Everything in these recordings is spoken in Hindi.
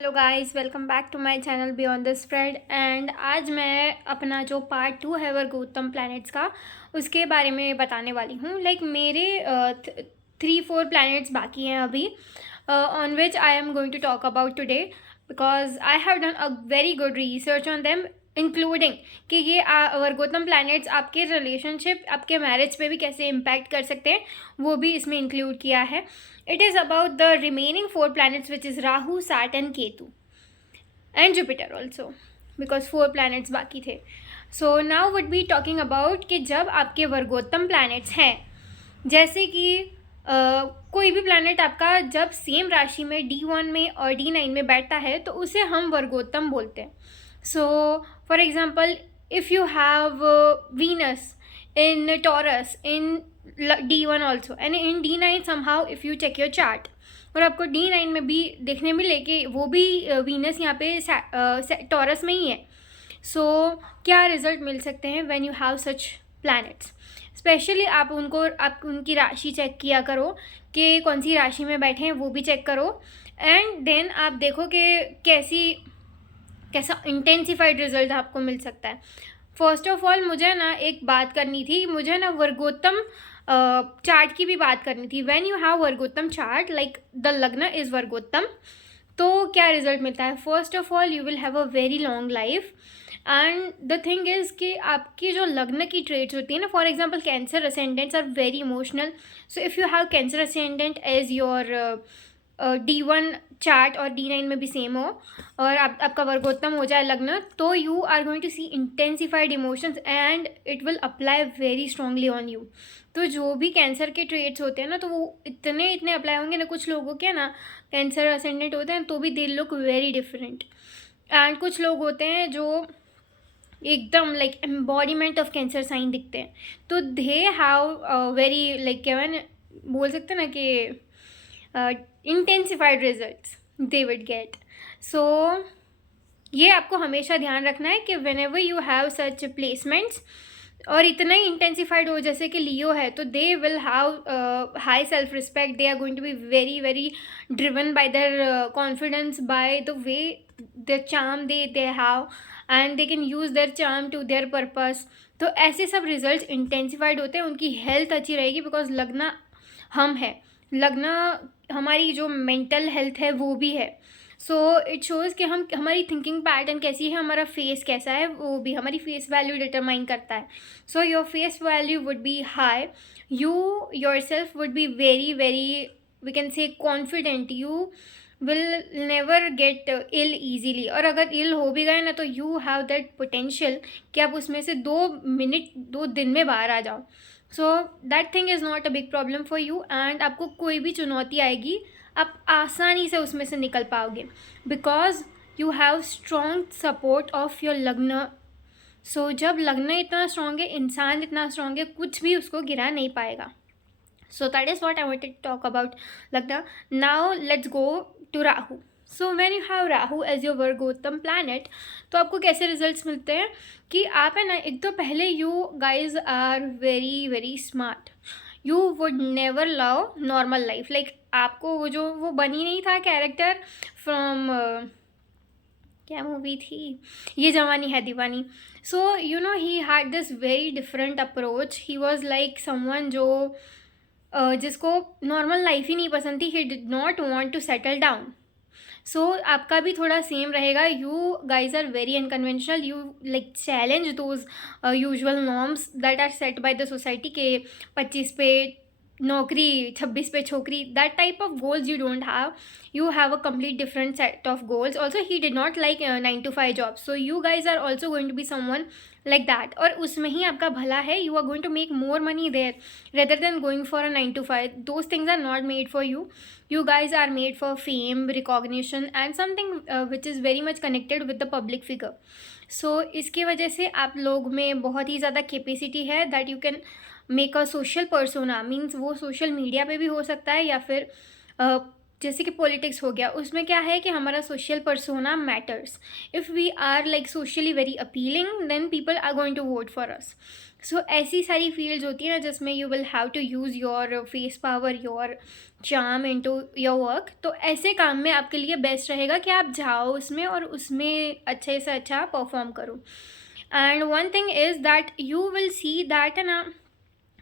Hello guys, welcome back to my channel beyond the spread. And आज मैं अपना जो पार्ट 2 है वर्गोत्तम प्लैनेट्स का, उसके बारे में बताने वाली हूँ। मेरे 3-4 प्लैनेट्स बाकी हैं अभी, on which I am going to talk about today, because I have done a very good research on them, including कि ये वर्गोत्तम प्लैनेट्स आपके रिलेशनशिप, आपके मैरिज पे भी कैसे इम्पैक्ट कर सकते हैं, वो भी इसमें इंक्लूड किया है। It is about the remaining 4 planets, which is Rahu, Saturn, Ketu, and Jupiter also, because 4 planets बाकी थे. So now would be talking about कि जब आपके वर्गोत्तम planets हैं, जैसे कि कोई भी planet आपका जब सेम राशि में D1 में और D9 में बैठता है तो उसे हम वर्गोत्तम बोलते हैं. So for example, if you have Venus in Taurus in D1 also and in D9 somehow if you check your chart, और आपको D9 में भी देखने मिले कि वो भी वीनस यहाँ पे टॉरस में ही है. सो क्या रिजल्ट मिल सकते हैं when you have such planets. Specially आप उनकी राशि चेक किया करो कि कौन सी राशि में बैठे हैं, वो भी चेक करो. एंड देन आप देखो कि कैसा इंटेंसिफाइड रिजल्ट आपको मिल सकता है. फर्स्ट ऑफ ऑल मुझे ना एक बात करनी थी, मुझे ना वर्गोत्तम चार्ट की भी बात करनी थी. When you have vargottama chart like the lagna is vargottama, तो क्या रिजल्ट मिलता है. First of all you will have a very long life. And the thing is कि आपकी जो लग्न की ट्रेट्स होती है ना, for example Cancer ascendants are very emotional. So if you have Cancer ascendant as your D1 chart और D9 में भी सेम हो और आपका वर्गोत्तम हो जाए लग्न, तो you are going to see intensified emotions and it will apply very strongly on you. तो जो भी कैंसर के ट्रेट्स होते हैं ना, तो वो इतने अप्लाई होंगे ना. कुछ लोगों के ना कैंसर असेंडेंट होते हैं तो भी they look very different. And कुछ लोग होते हैं जो एकदम like embodiment of cancer sign दिखते हैं, तो दे हैव वेरी लाइक क्या बोल सकते हैं ना कि इंटेंसिफाइड रिजल्ट्स दे विड गेट. सो ये आपको हमेशा ध्यान रखना है कि when ever you have such placements और इतना ही इंटेंसिफाइड हो जैसे कि लियो है, तो they will have high self respect. They are going to be very very driven by their confidence, by the way the charm they have, and they can use their charm to their purpose. तो ऐसे सब रिजल्ट्स इंटेंसिफाइड होते हैं. उनकी हेल्थ अच्छी रहेगी बिकॉज लग्न हम है, लग्न हमारी जो मेंटल हेल्थ है वो भी है. सो इट शोज़ कि हमारी थिंकिंग पैटर्न कैसी है, हमारा फेस कैसा है, वो भी हमारी फेस वैल्यू डिटरमाइन करता है. So your face value would be high, you your self would be very very we can say confident. You will never get ill easily, और अगर इल हो भी गए ना तो यू हैव दैट पोटेंशियल कि आप उसमें से 2 दिन में बाहर आ जाओ. सो that thing is not a big problem for you. And आपको कोई भी चुनौती आएगी आप आसानी से उसमें से निकल पाओगे because you have strong support of your लग्न. सो जब लग्न इतना स्ट्रॉन्ग है, इंसान इतना स्ट्रॉन्ग है, कुछ भी उसको गिरा नहीं पाएगा. So that is what I wanted to talk about lagna. Now let's go to Rahu. So when you have Rahu as your वर्गोत्तम planet, तो आपको कैसे रिजल्ट्स मिलते हैं कि आप है ना, एक तो पहले you guys are very very smart. You would never love normal life. Like आपको वो बनी नहीं था कैरेक्टर फ्रॉम क्या मूवी थी, Yeh Jawaani Hai Deewani. So you know he had this very different approach. He was like someone जो जिसको नॉर्मल लाइफ ही नहीं पसंद थी. He did not want to settle down. So आपका भी थोड़ा सेम रहेगा. You guys are very unconventional. You like challenge those usual norms that are set by the society के 25 पे नौकरी, 26 पे छोकरी. That type of goals you don't have. You have a complete different set of goals. Also he did not like 9 to 5 job. So you guys are also going to be someone like that, और उसमें ही आपका भला है. you are going to make more money there rather than going for a 9 to 5. those things are not made for you. You guys are made for fame, recognition and something which is very much connected with the public figure. so इसकी वजह से आप लोग में बहुत ही ज़्यादा कैपेसिटी है that you can make a social persona. Means वो सोशल मीडिया पे भी हो सकता है या फिर जैसे कि पॉलिटिक्स हो गया, उसमें क्या है कि हमारा social persona matters. If we are like socially very appealing then people are going to vote for us. So ऐसी सारी फील्ड्स होती है ना जिसमें you will have to use your face power, your charm into your work. तो ऐसे काम में आपके लिए बेस्ट रहेगा कि आप जाओ उसमें और उसमें अच्छे से अच्छा परफॉर्म करो। And one thing is that you will see that है ना,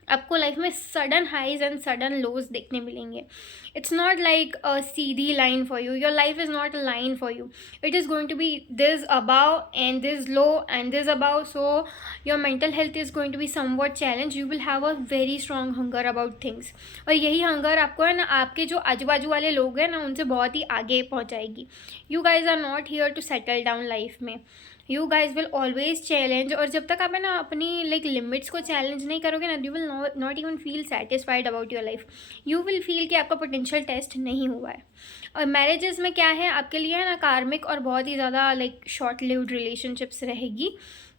आपको लाइफ में sudden highs and sudden lows देखने मिलेंगे। इट्स नॉट लाइक अ सीधी line for you, your life is not a line for you, it is going to be this above and this low and this above. So your mental health is going to be somewhat challenge, you will have a very strong hunger about things. और यही हंगर आपको है ना आपके जो आजू बाजू वाले लोग हैं ना उनसे बहुत ही आगे पहुँचाएगी। You guys are not here to settle down life में, you guys will always challenge. और जब तक आप है ना अपनी लाइक लिमिट्स को चैलेंज नहीं करोगे ना, you will not even feel satisfied about your life. You will feel कि आपका पोटेंशियल टेस्ट नहीं हुआ है। और मैरिजेस में क्या है आपके लिए है ना, कार्मिक और बहुत ही ज़्यादा लाइक शॉर्ट लिव्ड रिलेशनशिप्स रहेगी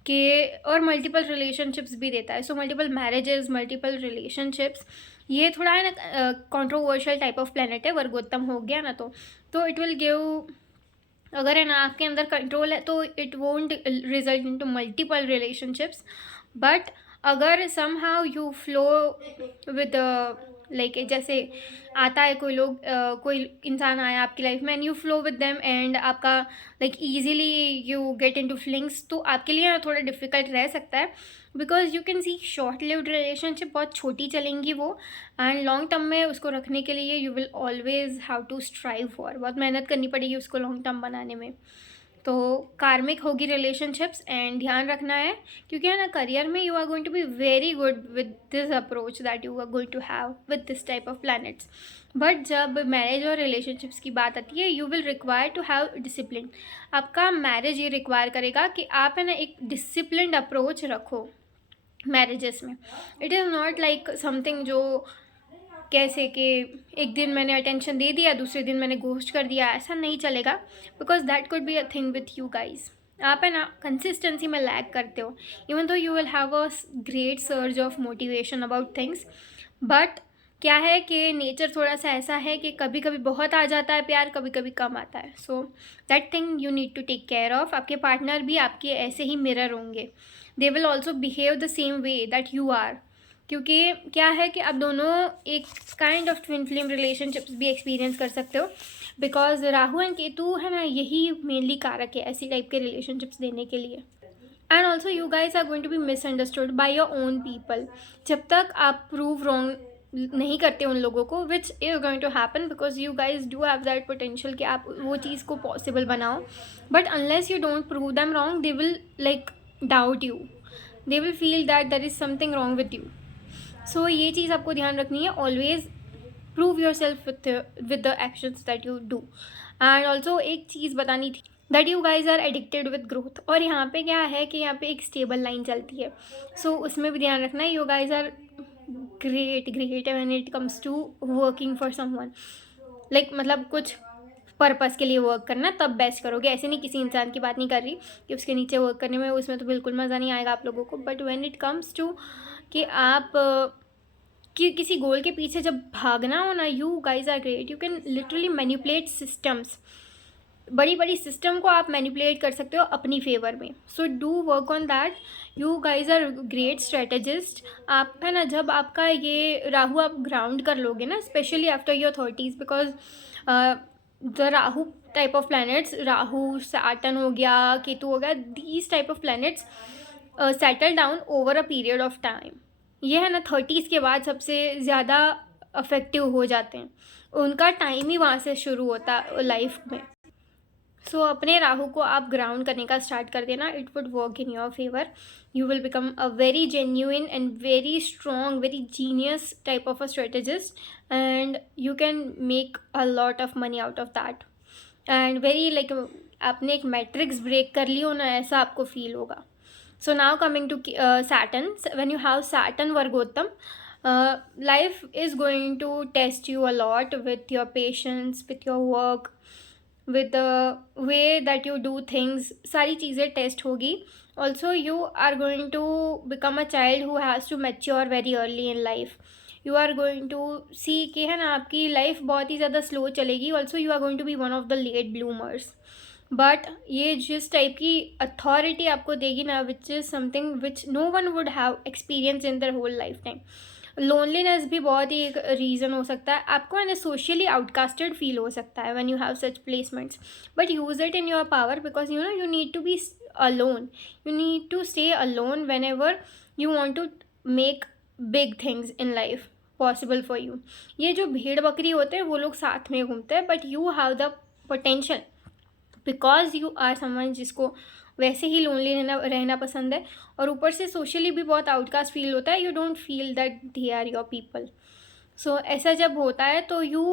कि, और मल्टीपल रिलेशनशिप्स भी देता है। So multiple marriages, multiple relationships, ये थोड़ा है ना कॉन्ट्रोवर्शियल टाइप ऑफ प्लेनेट है। वर्गोत्तम हो गया ना तो इट विल गिव, अगर है ना आपके अंदर कंट्रोल है तो it won't result into multiple relationships. But अगर somehow you flow with like, जैसे आता है कोई लोग कोई इंसान आया आपकी लाइफ में and you flow with them and आपका like easily you get into flings, तो आपके लिए थोड़ा डिफिकल्ट रह सकता है। Because you can see short lived relationship बहुत छोटी चलेंगी वो, एंड लॉन्ग टर्म में उसको रखने के लिए you will always have to strive for, बहुत मेहनत करनी पड़ेगी उसको लॉन्ग टर्म बनाने में। तो कार्मिक होगी रिलेशनशिप्स, एंड ध्यान रखना है क्योंकि है ना करियर में you are going to be very good with this approach that you are going to have with this type of planets. But जब मैरिज और रिलेशनशिप्स की बात आती है you will require to have discipline. आपका मैरिज ये रिक्वायर करेगा कि आप है ना एक डिसिप्लिन्ड अप्रोच रखो मैरिजेस में। It is not like something जो कैसे कि एक दिन मैंने अटेंशन दे दिया दूसरे दिन मैंने घोस्ट कर दिया, ऐसा नहीं चलेगा। Because that could be a thing with you guys. आप है ना कंसिस्टेंसी में लैग करते हो, even though you will have a great surge of motivation about things. But क्या है कि नेचर थोड़ा सा ऐसा है कि कभी कभी बहुत आ जाता है प्यार, कभी कभी कम आता है। So that thing you need to take care of. आपके पार्टनर भी आपके ऐसे ही मिरर होंगे, they will also behave the same way that you are. क्योंकि क्या है कि आप दोनों एक kind of twin flame relationships भी एक्सपीरियंस कर सकते हो। बिकॉज राहु एंड केतु है ना यही मेनली कारक है ऐसी टाइप के रिलेशनशिप्स देने के लिए। And also you guys are going to be misunderstood by your own people. जब तक आप प्रूव रॉन्ग नहीं करते उन लोगों को, which is going to happen because you guys do have that potential कि आप वो चीज़ को पॉसिबल बनाओ। But unless you don't prove them wrong they will like doubt you, they will feel that there is something wrong with you. So ये चीज़ आपको ध्यान रखनी है, always prove yourself with the actions that you do. And also एक चीज़ बतानी थी that you guys are addicted with growth. और यहाँ पे क्या है कि यहाँ पे एक स्टेबल लाइन चलती है, सो उसमें भी ध्यान रखना है। You guys are great when it comes to working for someone, like मतलब कुछ पर्पस के लिए वर्क करना तब बेस्ट करोगे। ऐसे नहीं, किसी इंसान की बात नहीं कर रही कि उसके नीचे वर्क करने में, उसमें तो बिल्कुल मज़ा नहीं आएगा आप लोगों को। But when it comes to कि आप कि किसी गोल के पीछे जब भागना हो ना, you guys are great, you can literally manipulate systems. बड़ी बड़ी सिस्टम को आप मैनिपुलेट कर सकते हो अपनी फेवर में। So do work on that, you guys are great strategist. आप है ना जब आपका ये राहु आप ग्राउंड कर लोगे ना, specially after your 30s, because the Rahu type of planets, Rahu Saturn हो गया, केतु हो गया, these type of planets settle down over a period of time. ये है ना 30s के बाद सबसे ज़्यादा अफेक्टिव हो जाते हैं, उनका टाइम ही वहाँ से शुरू होता है लाइफ में। सो अपने राहु को आप ग्राउंड करने का स्टार्ट कर देना, it would work in your favour. You will become a very genuine and very strong, very genius type of a strategist, and you can make a lot of money out of that. And very like आपने एक मैट्रिक्स ब्रेक कर ली हो ना, ऐसा आपको फील होगा। So now coming to Saturn, when you have Saturn Vargottam, life is going to test you a lot with your patience, with your work, with the way that you do things. सारी चीज़ें टेस्ट होगी. Also you are going to become a child who has to mature very early in life. You are going to see कि है ना आपकी लाइफ बहुत ही ज़्यादा स्लो चलेगी. Also you are going to be one of the late bloomers. But ये जिस टाइप की अथॉरिटी आपको देगी ना, which is something which no one would have experience in their whole life time. Loneliness भी बहुत ही एक रीज़न हो सकता है. आपको है ना सोशली आउटकास्टेड फील हो सकता है when you have such placements. But use it in your power, because you know you need to be alone. You need to stay alone whenever you want to make big things in life possible for you. ये जो भेड़ बकरी होते हैं वो लोग साथ में घूमते हैं, but you have the potential because you are someone जिसको वैसे ही लोनली रहना पसंद है, और ऊपर से सोशली भी बहुत आउटकास्ट फील होता है. You don't feel that they are your people. So ऐसा जब होता है तो you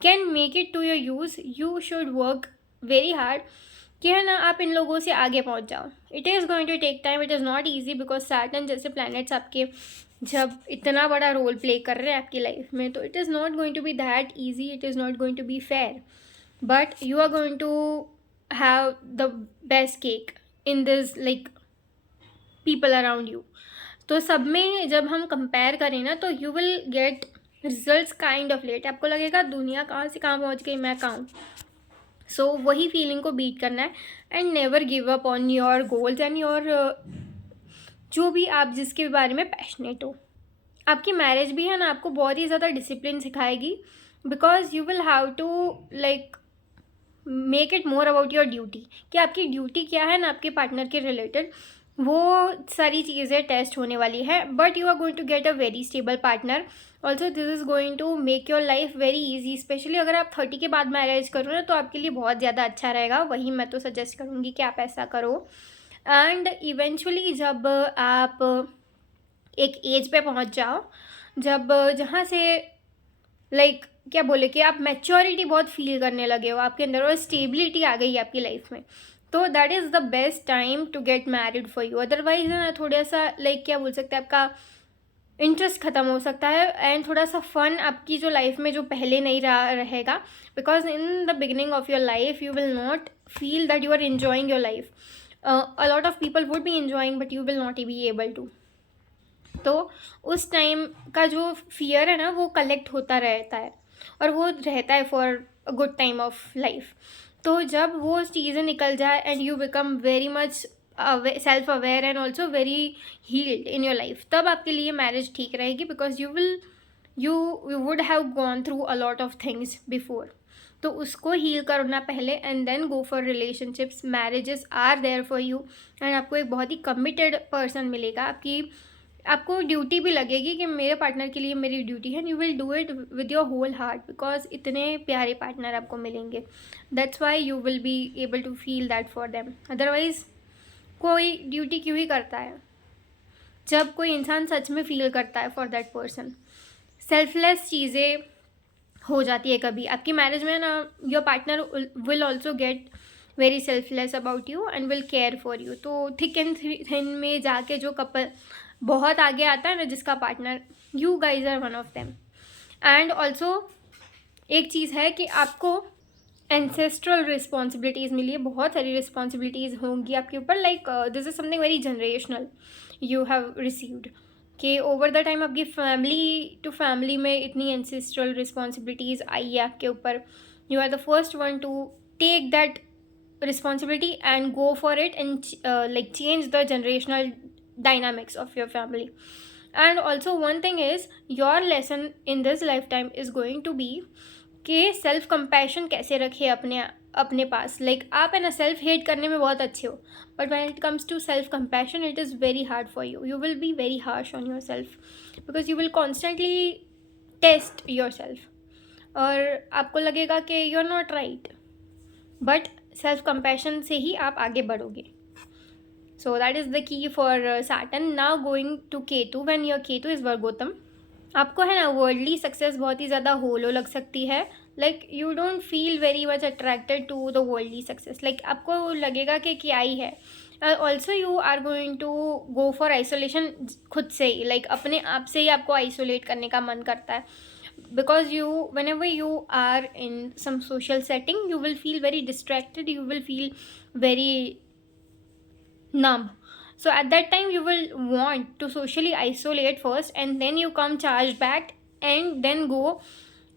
can make it to your use. You should work very hard कि है ना आप इन लोगों से आगे पहुंच जाओ. It is going to take time. It is not easy, because Saturn जैसे प्लैनेट्स आपके जब इतना बड़ा रोल प्ले कर रहे हैं आपकी लाइफ में, तो it is not going to be that easy. It is not going to be fair. But you are going to have the best cake in this like people around you. तो सब में जब हम कंपेयर करें ना, तो you will get results kind of late. आपको लगेगा दुनिया कहाँ से कहाँ पहुँच गई, मैं कहाँ हूँ. सो वही फीलिंग को बीट करना है and never give up on your goals and your जो भी आप जिसके बारे में पैशनेट हो. आपकी मैरिज भी है ना आपको बहुत ही ज़्यादा डिसिप्लिन सिखाएगी, because you will have to like make it more about your duty. कि आपकी ड्यूटी क्या है ना आपके पार्टनर के रिलेटेड, वो सारी चीज़ें टेस्ट होने वाली है. But you are going to get a very stable partner. Also this is going to make your life very easy. Specially अगर आप 30 के बाद मैरिज करो ना, तो आपके लिए बहुत ज़्यादा अच्छा रहेगा. वही मैं तो सजेस्ट करूँगी कि आप ऐसा करो. एंड इवेंचुअली जब आप एक एज पे पहुँच जाओ, जब जहाँ से लाइक क्या बोले कि आप मैच्योरिटी बहुत फील करने लगे हो आपके अंदर, और स्टेबिलिटी आ गई है आपकी लाइफ में, तो that is the best time to get married for you. Otherwise ना थोड़ा सा लाइक क्या बोल सकते हैं, आपका इंटरेस्ट ख़त्म हो सकता है एंड थोड़ा सा फन आपकी जो लाइफ में जो पहले नहीं रहेगा. Because in the beginning of your life you will not feel that you are enjoying your life. A lot of people would be enjoying, but you will not be able to. तो उस टाइम का जो फियर है ना वो कलेक्ट होता रहता है, और वो रहता है for a good time of life. तो जब वो चीज़ें निकल जाए and you become very much self aware and also very healed in your life, तब आपके लिए मैरिज ठीक रहेगी. Because you would have gone through a lot of things before. तो उसको हील करना पहले and then go for relationships. Marriages are there for you and आपको एक बहुत ही कमिटेड पर्सन मिलेगा. आपको ड्यूटी भी लगेगी कि मेरे पार्टनर के लिए मेरी ड्यूटी है. You will do it with your whole heart, because इतने प्यारे पार्टनर आपको मिलेंगे. That's why you will be able to feel that for them. Otherwise कोई ड्यूटी क्यों ही करता है जब कोई इंसान सच में फील करता है फॉर दैट पर्सन. सेल्फलेस चीज़ें हो जाती है कभी आपकी मैरिज में ना. Your partner will also get very selfless about you and will care for you. तो थिक एंड थिन में जाके जो कपल बहुत आगे आता है ना, जिसका partner, you guys are one of them. And also एक चीज़ है कि आपको एंसेस्ट्रल रिस्पॉन्सिबिलिटीज़ मिली है. बहुत सारी रिस्पॉन्सिबिलिटीज़ होंगी आपके ऊपर. Like this is something very generational you have received, कि ओवर द टाइम आपकी फैमिली टू फैमिली में इतनी एंसेस्ट्रल रिस्पॉन्सिबिलिटीज़ आई है आपके ऊपर. You are the first one to take that responsibility and go for it and like change the generational dynamics of your family. And also one thing is your lesson in this lifetime is going to be कि सेल्फ कंपैशन कैसे रखे अपने पास. लाइक आप है ना सेल्फ हेट करने में बहुत अच्छे हो, but when it comes to self compassion it is very hard for you. You will be very harsh on your self because you will constantly test your self, और आपको लगेगा कि you are not right, but self compassion से ही आप आगे बढ़ोगे. So that is the key for Saturn. Now going to Ketu. When your Ketu is vargottam, आपको है ना वर्ल्डली सक्सेस बहुत ही ज़्यादा होलो लग सकती है. Like you don't feel very much attracted to the worldly success. Like आपको लगेगा कि क्या ही है. Also you are going to go for isolation खुद से ही. लाइक अपने आप से ही आपको आइसोलेट करने का मन करता है. Because whenever you are in some social setting, you will feel very distracted, you will feel very numb, So at that time you will want to socially isolate first, and then you come charged back and then go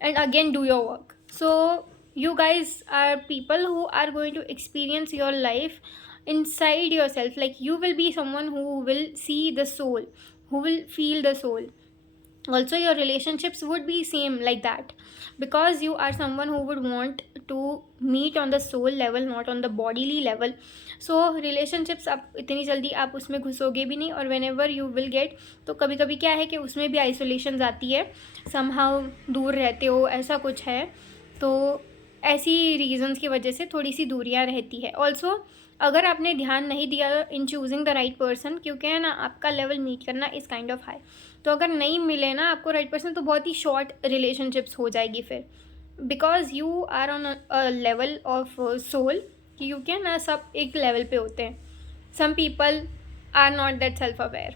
and again do your work. So you guys are people who are going to experience your life inside yourself. Like you will be someone who will see the soul, who will feel the soul. Also your relationships would be same like that, because you are someone who would want to meet on the soul level, not on the bodily level. So relationships आप इतनी जल्दी आप उसमें घुसोगे भी नहीं, और whenever you will get, तो कभी कभी क्या है कि उसमें भी आइसोलेशन आती है, somehow दूर रहते हो, ऐसा कुछ है। तो ऐसी रीजंस की वजह से थोड़ी सी दूरियां रहती है। ऑल्सो अगर आपने ध्यान नहीं दिया इन चूजिंग द राइट पर्सन, क्योंकि है ना आपका लेवल मीट करना इज़ काइंड ऑफ हाई, तो अगर नहीं मिले ना आपको राइट पर्सन, तो बहुत ही शॉर्ट रिलेशनशिप्स हो जाएगी फिर, because you are on a level of soul, क्योंकि है ना सब एक लेवल पे होते हैं। Some people are not that self aware.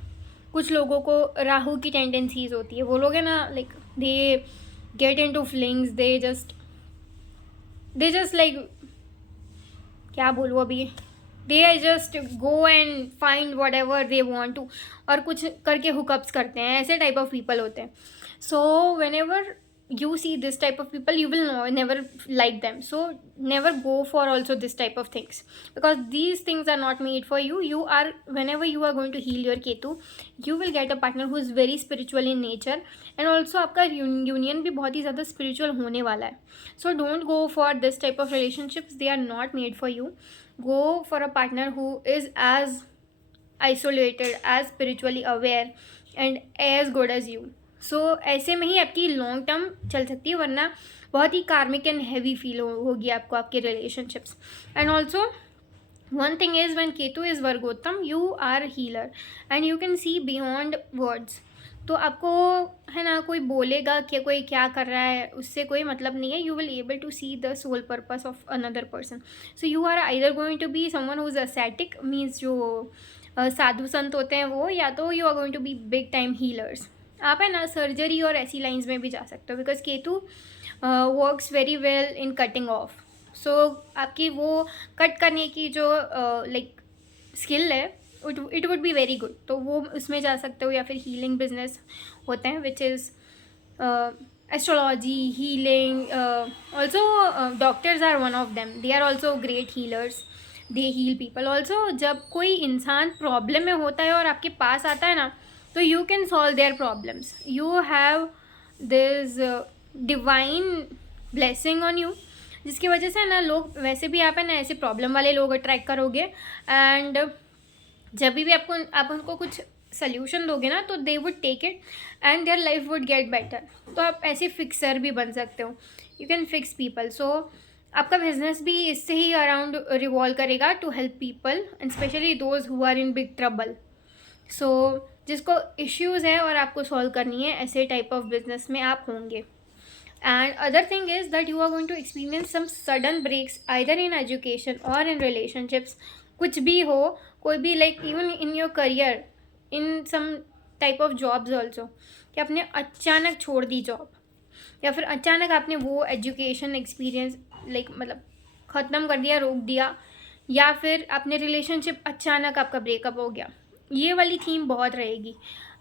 कुछ लोगों को राहु की टेंडेंसीज होती है, वो लोग है ना like they get in to flings, they just like क्या बोलूँ अभी, they just go and find whatever they want to, और कुछ करके हुकअप्स करते हैं, ऐसे टाइप ऑफ पीपल होते हैं। So when ever you see this type of people, you will never like them. So never go for also this type of things, because these things are not made for you. You are, whenever you are going to heal your Ketu, you will get a partner who is very spiritual in nature, and also आपका union भी बहुत ही ज़्यादा spiritual होने वाला है. So don't go for this type of relationships, they are not made for you. Go for a partner who is as isolated, as spiritually aware and as good as you. सो ऐसे में ही आपकी लॉन्ग टर्म चल सकती है, वरना बहुत ही कार्मिक एंड हैवी फील होगी आपको आपके relationships. And also one thing is when Ketu is vargottam, you are healer and you can see beyond words. तो आपको है ना कोई बोलेगा कि कोई क्या कर रहा है, उससे कोई मतलब नहीं है। You will able to see the soul purpose of another person. So you are either going to be someone who is ascetic, means जो साधु संत होते हैं वो, या तो you are going to be big time healers. आप है ना सर्जरी और ऐसी लाइंस में भी जा सकते हो, because Ketu works very well in cutting off. So आपकी वो कट करने की जो लाइक स्किल है, it would be very good, तो वो उसमें जा सकते हो। या फिर हीलिंग बिजनेस होते हैं which is astrology, healing, also doctors are one of them, they are also great healers, they heal people also. जब कोई इंसान प्रॉब्लम में होता है और आपके पास आता है ना, तो you can solve their problems. You have this divine blessing on you, जिसकी वजह से ना लोग, वैसे भी आप है ना ऐसे प्रॉब्लम वाले लोग अट्रैक्ट करोगे, एंड जब भी आप उनको कुछ सल्यूशन दोगे ना, तो they would take it and their life would get better. तो आप ऐसे फिक्सर भी बन सकते हो, you can fix people. So आपका बिजनेस भी इससे ही अराउंड रिवॉल्व करेगा, to help people and especially those who are in big trouble. So जिसको इश्यूज़ है और आपको सॉल्व करनी है, ऐसे टाइप ऑफ बिजनेस में आप होंगे। And other thing is that you are going to experience some sudden breaks either in education और इन रिलेशनशिप्स। कुछ भी हो, कोई भी like even in your career, in some type of jobs also, कि आपने अचानक छोड़ दी जॉब, या फिर अचानक आपने वो एजुकेशन एक्सपीरियंस लाइक मतलब ख़त्म कर दिया, रोक दिया, या फिर आपने रिलेशनशिप अचानक आपका ब्रेकअप हो गया। ये वाली थीम बहुत रहेगी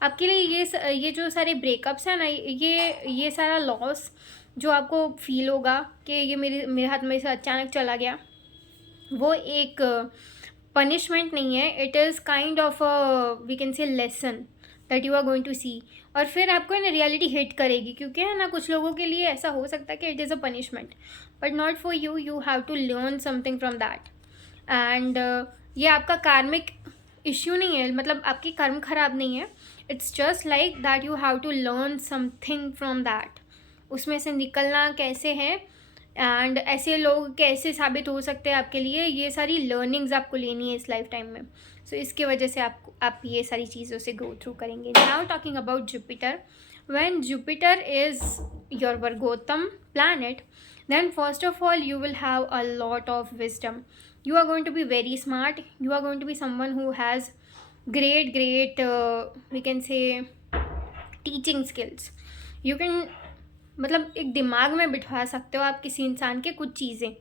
आपके लिए। ये जो सारे ब्रेकअप्स हैं ना, ये सारा लॉस जो आपको फील होगा कि ये मेरे हाथ में से अचानक चला गया, वो एक पनिशमेंट नहीं है, it is kind of we can say lesson that you are going to see. और फिर आपको ना रियलिटी हिट करेगी, क्योंकि है ना कुछ लोगों के लिए ऐसा हो सकता है कि it is a punishment, but not for you, you have to learn something from that. And ये आपका कार्मिक इश्यू नहीं है, मतलब आपकी कर्म खराब नहीं है, it's just like that you have to learn something from that. उसमें से निकलना कैसे है, एंड ऐसे लोग कैसे साबित हो सकते हैं आपके लिए, ये सारी लर्निंग्स आपको लेनी है इस लाइफ टाइम में। सो इसके वजह से आप ये सारी चीज़ों से गो थ्रू करेंगे। Now talking about Jupiter, when Jupiter is your वर्गोत्तम planet, then first of all you will have a lot of wisdom. You are going to be very smart, you are going to be someone who has great we can say teaching skills. You can मतलब एक दिमाग में बिठा सकते हो आप किसी इंसान के कुछ चीज़ें,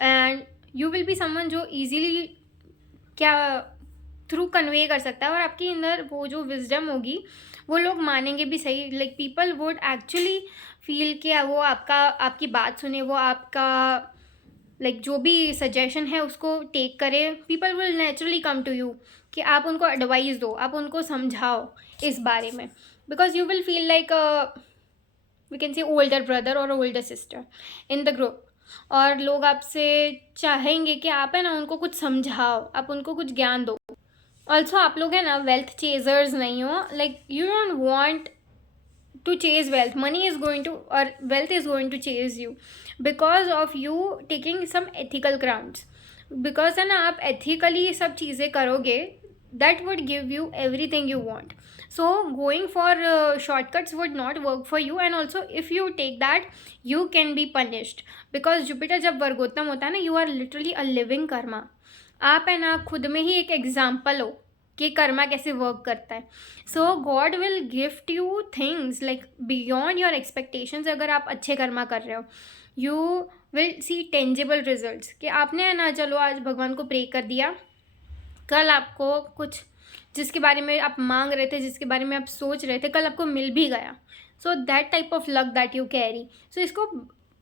and you will be someone जो ईजीली क्या थ्रू कन्वे कर सकता है, और आपके अंदर वो जो विजडम होगी वो लोग मानेंगे भी सही. Like people would actually feel कि वो आपकी बात सुने, वो आपका जो भी सजेशन है उसको टेक करे. People will naturally come to you कि आप उनको एडवाइस दो, आप उनको समझाओ इस बारे में, because you will feel like we can say older brother और older sister in the group. और लोग आपसे चाहेंगे कि आप है ना उनको कुछ समझाओ, आप उनको कुछ ज्ञान दो. ऑल्सो आप लोग है ना वेल्थ चेजर्स नहीं हो. Like you don't want to chase wealth. Money is going to, or wealth is going to chase you because of you taking some ethical grounds. Because है ना आप ethically सब चीज़ें करोगे, that would give you everything you want. So going for shortcuts would not work for you, and also if you take that you can be punished, because Jupiter जब वर्गोत्तम होता है ना, you are literally a living karma. आप है ना खुद में ही एक एग्जाम्पल हो कि कर्मा कैसे वर्क करता है. So God will gift you things like beyond your expectations. अगर आप अच्छे कर्मा कर रहे हो, you will see tangible results. कि आपने है ना चलो आज भगवान को प्रे कर दिया, कल आपको कुछ जिसके बारे में आप मांग रहे थे, जिसके बारे में आप सोच रहे थे, कल आपको मिल भी गया. So that type of luck that you carry. So इसको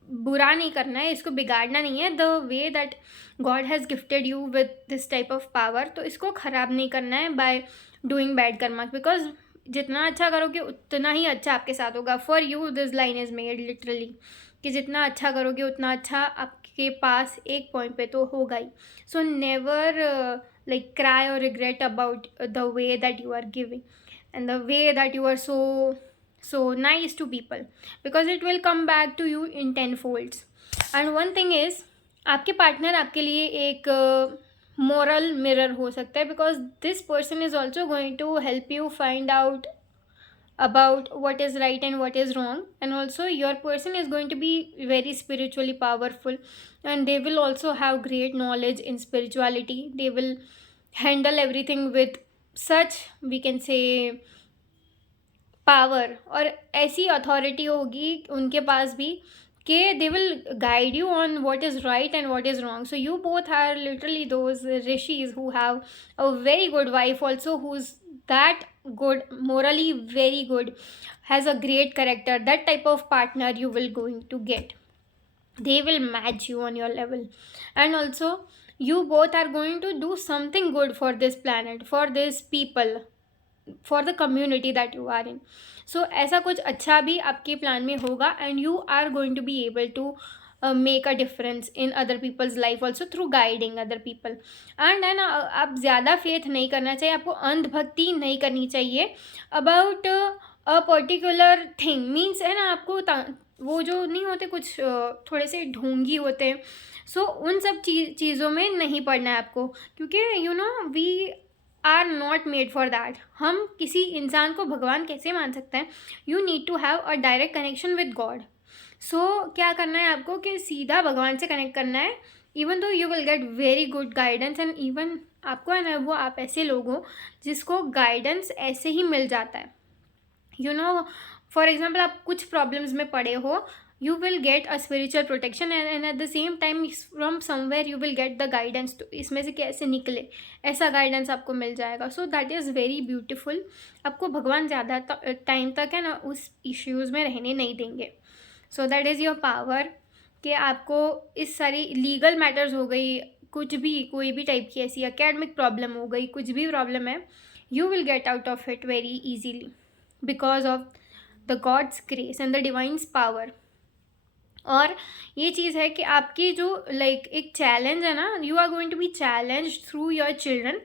बुरा नहीं करना है, इसको बिगाड़ना नहीं है. The way that God has gifted you with this type of power, तो इसको ख़राब नहीं करना है by doing bad karma. Because जितना अच्छा करोगे उतना ही अच्छा आपके साथ होगा. For you this line is made literally कि जितना अच्छा करोगे उतना अच्छा आपके पास एक पॉइंट पे तो होगा ही. सो नेवर लाइक क्राई और regret about the way that you are giving and the way that you are so nice to people, because it will come back to you in 10 folds. And one thing is, आपके पार्टनर आपके लिए एक moral mirror हो सकता है, because this person is also going to help you find out about what is right and what is wrong. And also your person is going to be very spiritually powerful, and they will also have great knowledge in spirituality. They will handle everything with such, we can say, power, और ऐसी अथॉरिटी होगी उनके पास भी कि they will guide you on what is right and what is wrong. So you both are literally those rishis who have a very good wife also, who is that good, morally very good, has a great character. That type of partner you will going to get. They will match you on your level. And also you both are going to do something good for this planet, for these people, for the community that you are in. So ऐसा कुछ अच्छा भी आपके प्लान में होगा, and you are going to be able to make a difference in other people's life also through guiding other people. And है ना आप ज़्यादा फेथ नहीं करना चाहिए, आपको अंधभक्ति नहीं करनी चाहिए about a particular thing. Means है ना आपको वो जो नहीं होते कुछ थोड़े से ढोंगी होते हैं, सो उन सब चीज़ों में नहीं पड़ना है आपको, क्योंकि you know we are not made for that. हम किसी इंसान को भगवान कैसे मान सकते हैं? You need to have a direct connection with God. So क्या करना है आपको कि सीधा भगवान से कनेक्ट करना है. Even though you will get very good guidance, and even आपको है ना वो आप ऐसे लोग हो जिसको गाइडेंस ऐसे ही मिल जाता है. यू नो फॉर एग्जाम्पल आप कुछ प्रॉब्लम्स में पड़े हो, you will get a spiritual protection, and at the same time from somewhere you will get the guidance to इसमें से कैसे निकले, ऐसा गाइडेंस आपको मिल जाएगा. सो दैट इज़ वेरी ब्यूटिफुल. आपको भगवान ज़्यादा टाइम तक है ना उस इश्यूज़ में रहने नहीं देंगे. सो दैट इज़ योर पावर कि आपको इस सारी लीगल मैटर्स हो गई, कुछ भी कोई भी टाइप की ऐसी एकेडमिक प्रॉब्लम हो गई, कुछ भी प्रॉब्लम है, you will get out of it very easily because of the gods grace and the divine's power. और ये चीज़ है कि आपकी जो लाइक एक चैलेंज है ना, you are going to be challenge through your children,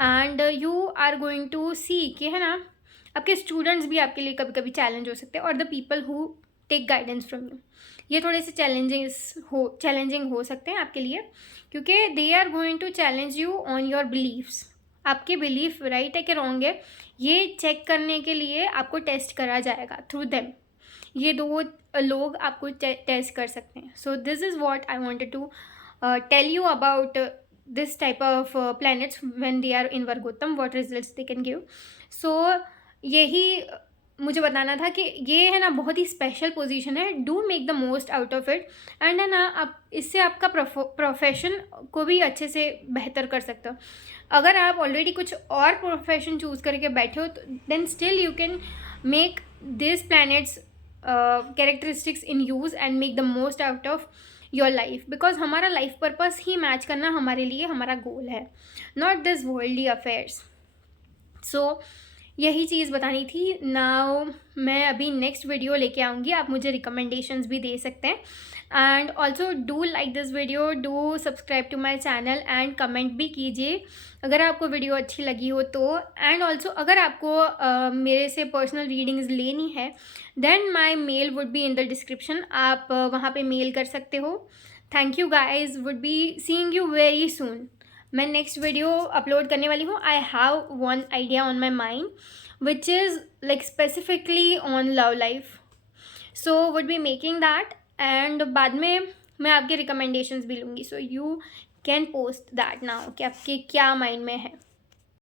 and you are going to see कि है ना आपके स्टूडेंट्स भी आपके लिए कभी कभी चैलेंज हो सकते हैं, और the people who take guidance from you, ये थोड़े से चैलेंजिंग हो सकते हैं आपके लिए, क्योंकि they are going to challenge you on your beliefs. आपके बिलीफ राइट है कि रॉन्ग है, ये चेक करने के लिए आपको टेस्ट करा जाएगा थ्रू देम. ये दो लोग आपको टेस्ट कर सकते हैं. So this is what I wanted to tell you about this type of planets when they are in vargottam, what results they can give. So यही मुझे बताना था कि ये है ना बहुत ही स्पेशल पोजीशन है, do make the most out of it. And है ना, आप इससे आपका प्रोफेशन को भी अच्छे से बेहतर कर सकते हो। अगर आप ऑलरेडी कुछ और प्रोफेशन चूज़ करके बैठे हो तो then still you can make this planets characteristics in use and make the most out of your life, because हमारा लाइफ पर्पस ही मैच करना हमारे लिए हमारा गोल है, not this worldly affairs. So यही चीज़ बतानी थी। नाउ मैं अभी नेक्स्ट वीडियो लेके आऊँगी, आप मुझे रिकमेंडेशंस भी दे सकते हैं। And also do like this video, do subscribe to my channel and comment भी कीजिए अगर आपको वीडियो अच्छी लगी हो तो। एंड ऑल्सो अगर आपको मेरे से पर्सनल रीडिंग्स लेनी है then my mail would be in the description, आप वहाँ पे मेल कर सकते हो। Thank you guys, would be seeing you very soon. मैं नेक्स्ट वीडियो अपलोड करने वाली हूँ। I have one idea on my mind which is like specifically on love life, so would be making that. And बाद में मैं आपके रिकमेंडेशंस भी लूँगी, so you can post that now कि आपके क्या माइंड में है।